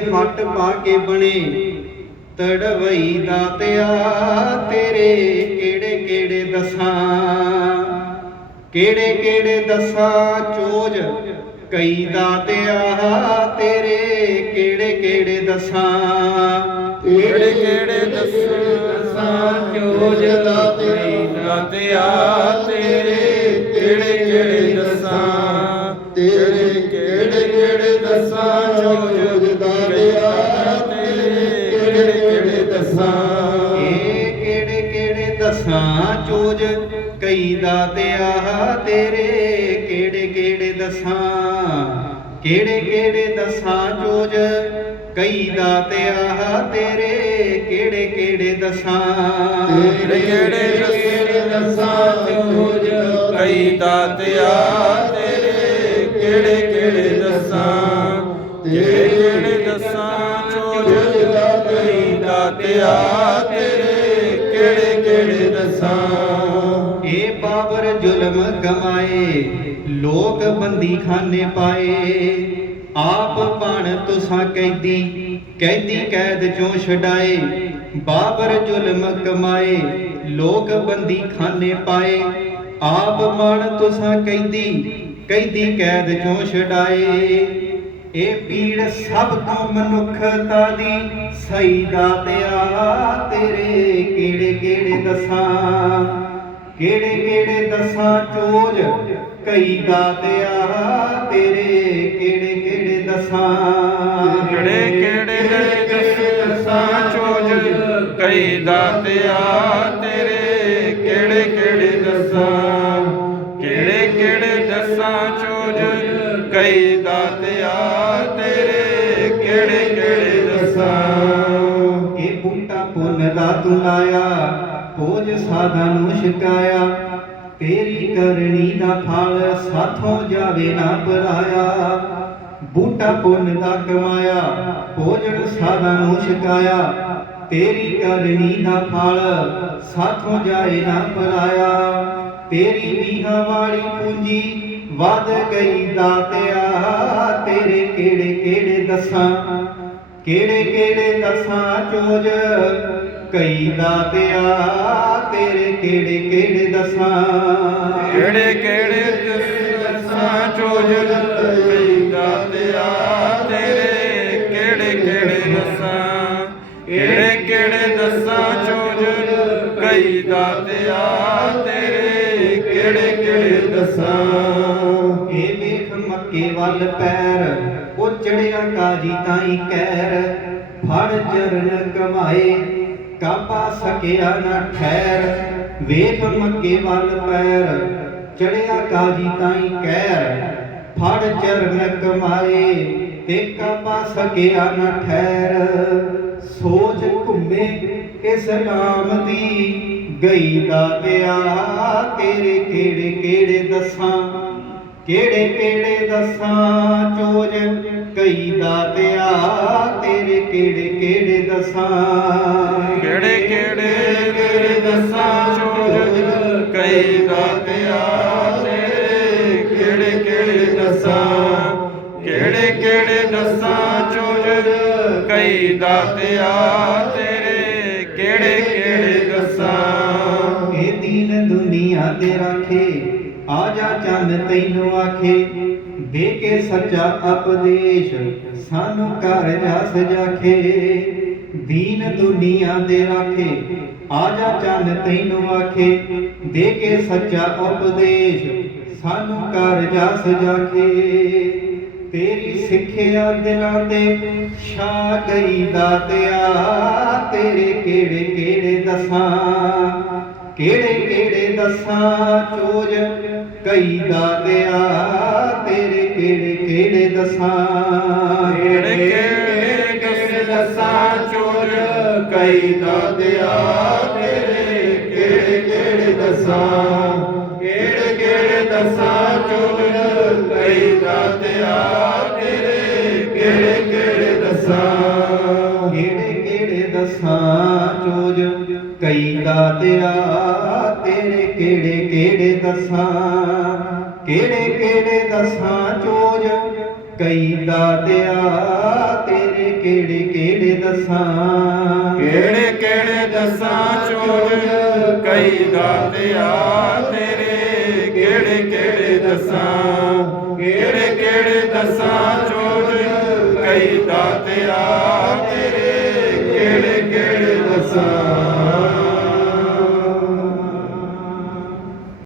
ਹੱਟ ਪਾ ਕੇ ਬਣੇ। ਤੜਵਈ ਦਾਤਿਆ ਤੇਰੇ ਕਿਹੜੇ ਕਿਹੜੇ ਦਸਾਂ? ਕਿਹੜੇ ਕਿਹੜੇ ਦਸਾਂ ਚੋਜ? ਕਈ ਦਾਤਿਆ ਤੇਰੇ ਕਿਹੜੇ ਕਿਹੜੇ ਦਸਾਂ? ਕਿਹੜੇ ਕਿਹੜੇ ਦਸਾਂ ਚੋਜ? ਦਾਤੇ ਦਾਤਿਆ ਤੇਰੇ ਕਿਹੜੇ ਕਿਹੜੇ ਦਸਾਂ? ਦਸਾਂ ਚੋਜ, ਕਈ ਦਾਤਿਆ ਤੇਰੇ। ਕਿਹੜੇ ਕਿਹੜੇ ਦਸਾਂ, ਕਿਹੜੇ ਕਿਹੜੇ ਦਸਾਂ ਚੋਜ, ਕਈ ਦਾਤਿਆ ਤੇਰੇ। ਕਿਹੜੇ ਕਿਹੜੇ ਦਸਾਂ, ਕਿਹੜੇ ਕਿਹੜੇ ਕਿਹੜੇ ਦਸਾਂ ਚੋਜ, ਕਈ ਦਾਤਿਆ ਤੇਰੇ। ਕਿਹੜੇ ਕਿਹੜੇ ਦਸਾਂ, ਕਿਹੜੇ ਕਿਹੜੇ ਦਸਾਂ ਚੋਜ, ਕਈ ਦਾਤਿਆ ਤੇਰੇ। ਕਿਹੜੇ ਕਿਹੜੇ ਦਸਾਂ? ਇਹ ਬਾਬਰ ਜ਼ੁਲਮ ਕਮਾਏ, ਲੋਕ ਬੰਦੀ ਖਾਨੇ ਪਾਏ। ਆਪ ਬਣ ਤੁਸਾਂ ਕੈਦੀ ਕੈਦੀ ਕੈਦ ਚੋਂ ਛਡਾਏ। ਬਾਬਰ ਜ਼ੁਲਮ ਕਮਾਏ, ਲੋਕ ਬੰਦੀ ਖਾਨੇ ਪਾਏ। ਆਪ ਬਣ ਤੁਸਾਂ ਕੈਦੀ ਕੈਦੀ ਕੈਦ ਚੋਂ ਛਡਾਏ। ਇਹ ਪੀੜ ਸਭ ਤੋਂ ਮਨੁੱਖਤਾ ਦੀ, ਸਹੀ ਦਾਤਿਆ ਤੇਰੇ ਕਿਹੜੇ ਕਿਹੜੇ ਦਸਾਂ? ਕਿਹੜੇ ਕਿਹੜੇ ਦਸਾਂ ਚੋਜ ਕਈ ਦਾਤਿਆ ਤੇਰੇ ਕਿਹੜੇ ਕਿਹੜੇ ਦਸਾਂ? ਕਿਹੜੇ ਕਿਹੜੇ ਦਸਾਂ ਚੋਜ ਕਈ ਦਾਤਿਆ ਪੁੰਨ ਦਾ ਤੂੰ ਲਾਇਆ ਕੋਜ ਸਾਧਾਂ ਨੂੰ ਛਕਾਇਆ। ਤੇਰੀ ਕਰਨੀ ਦਾ ਫਲ ਸਾਥੋਂ ਜਾਵੇ ਨਾ ਪਰਾਇਆ। ਬੂਟਾ ਪੁੰਨ ਦਾ ਕਮਾਇਆ ਭੋਜਨ ਸਾਧਾਂ ਨੂੰ ਛਕਾਇਆ। ਤੇਰੀ ਕਰਨੀ ਦਾ ਫਲ ਸਾਥੋਂ ਜਾਏ ਨਾ ਪਰਾਇਆ। ਤੇਰੀ ਨੀਹਾਂ ਵਾਲੀ ਪੂੰਜੀ ਵਧ ਗਈ ਦਾਤਿਆ। ਤੇਰੇ ਕਿਹੜੇ ਕਿਹੜੇ ਦੱਸਾਂ? ਕਿਹੜੇ ਕਿਹੜੇ ਦਸਾਂ ਚੋਜ ਕਈ ਦਾਤਿਆ ਤੇਰੇ ਕਿਹੜੇ ਕਿਹੜੇ ਦਸਾਂ? ਕਿਹੜੇ ਕਿਹੜੇ ਦਸਾਂ ਚੋਜ ਕਈ ਦਾਤਿਆ ਤੇਰੇ ਕਿਹੜੇ ਕਿਹੜੇ ਦਸਾਂ? ਕਿਹੜੇ ਕਿਹੜੇ ਦਸਾਂ ਚੋਜ ਕਈ ਦਾਤਿਆ ਤੇਰੇ ਕਿਹੜੇ ਕਿਹੜੇ ਦਸਾਂ? ਇਹ ਵੇਖ ਮੱਕੇ ਵੱਲ ਪੈਰ ਉਹ ਚੜਿਆ ਕਾਜੀ ਤਾਈ ਕਹਿਰ ਫੜ ਚਰਨ ਕਮਾਏ, ਕਾਪਾ ਸਕਿਆ ਨਾ ਠਹਿਰ। ਵੇਖ ਮੱਕੇ ਵੱਲ ਪੈਰ, ਚੜਿਆ ਕਾਜੀ ਤਾਈ ਕਹਿਰ ਫੜ ਚਰਨ ਕਮਾਏ, ਤੇ ਕਾਪਾ ਸਕਿਆ ਨਾ ਠਹਿਰ। ਸੋਚ ਘੁੰਮੇ ਇਸਲਾਮ ਦੀ, ਗਈ ਦਾਤਿਆ ਤੇਰੇ ਕਿਹੜੇ ਕਿਹੜੇ ਦਸਾਂ ਕਿਹੜੇ ਕਿਹੜੇ ਦਸਾਂ ਚੋਜ? ਕਈ ਦਾਤਿਆ ਤੇਰੇ ਕਿਹੜੇ ਕਿਹੜੇ ਦਸਾਂ? ਕਿਹੜੇ ਕਿਹੜੇ ਕਿਹੜੇ ਦਸਾਂ ਚੋਜ? ਕਈ ਦਾਤਿਆ ਤੇਰੇ ਕਿਹੜੇ ਕਿਹੜੇ ਦਸਾਂ? ਕਿਹੜੇ ਕਿਹੜੇ ਦਸਾਂ ਚੋਜ? ਕਈ ਦਾਤਿਆ ਤੇਰੇ ਕਿਹੜੇ ਕਿਹੜੇ ਦਸਾਂ? ਇਹ ਦੀਨ ਦੁਨੀਆ ਤੇ ਰਾਖੇ ਆ ਜਾ ਚੰਨ ਤੈਨੂੰ ਆਖੇ, ਦੇ ਕੇ ਸੱਚਾ ਉਪਦੇਸ਼ ਸਾਨੂੰ ਕਰ ਜਾ ਸਜਾਖੇ, ਦੀਨ ਦੁਨੀਆ ਦੇ ਰਾਖੇ। ਆ ਜਾ ਚੰਨ ਤੈਨੂੰ ਆਖੇ, ਦੇ ਕੇ ਸੱਚਾ ਉਪਦੇਸ਼ ਸਾਨੂੰ ਕਰ ਜਾ ਸਜਾਖੇ। ਤੇਰੀ ਸਿੱਖਿਆ ਦਿਲਾਂ ਤੇ ਛਾ ਗਈ ਦਾਤਿਆ ਤੇਰੇ ਕਿਹੜੇ ਕਿਹੜੇ ਦਸਾਂ, ਕਿਹੜੇ ਕਿਹੜੇ ਦਸਾਂ, ਚੋਜ ਕਈ ਦਾਤਿਆ ਤੇਰੇ ਕਿਹੜੇ ਕਿਹੜੇ ਦਸਾਂ? ਕਿਹੜੇ ਕਿਹੜੇ ਕਿਹੜੇ ਦਸਾਂ ਚੋਜ ਕਈ ਦਾਤਿਆ ਤੇਰੇ ਕਿਹੜੇ ਕਿਹੜੇ ਦਸਾਂ? ਕਿਹੜੇ ਕਿਹੜੇ ਦਸਾਂ ਚੋਜ ਕਈ ਦਾਤਿਆ ਤੇਰੇ ਕਿਹੜੇ ਕਿਹੜੇ ਦਸਾਂ? ਕਿਹੜੇ ਕਿਹੜੇ ਦਸਾਂ ਚੋਜ ਕਈ ਦਾਤਿਆ ਕਿਹੜੇ ਦਸਾਂ, ਕਿਹੜੇ ਕਿਹੜੇ ਦਸਾਂ ਚੋਜ? ਕਈ ਦਾਤਿਆ ਤੇਰੇ ਕਿਹੜੇ ਕਿਹੜੇ ਦਸਾਂ? ਕਿਹੜੇ ਕਿਹੜੇ ਦਸਾਂ ਚੋਜ? ਕਈ ਦਾਤਿਆ ਤੇਰੇ ਕਿਹੜੇ ਕਿਹੜੇ ਦਸਾਂ? ਕਿਹੜੇ ਕਿਹੜੇ ਦਸਾਂ ਚੋਜ? ਕਈ ਦਾਤਿਆ ਤੇਰੇ ਕਿਹੜੇ ਕਿਹੜੇ ਦਸਾਂ?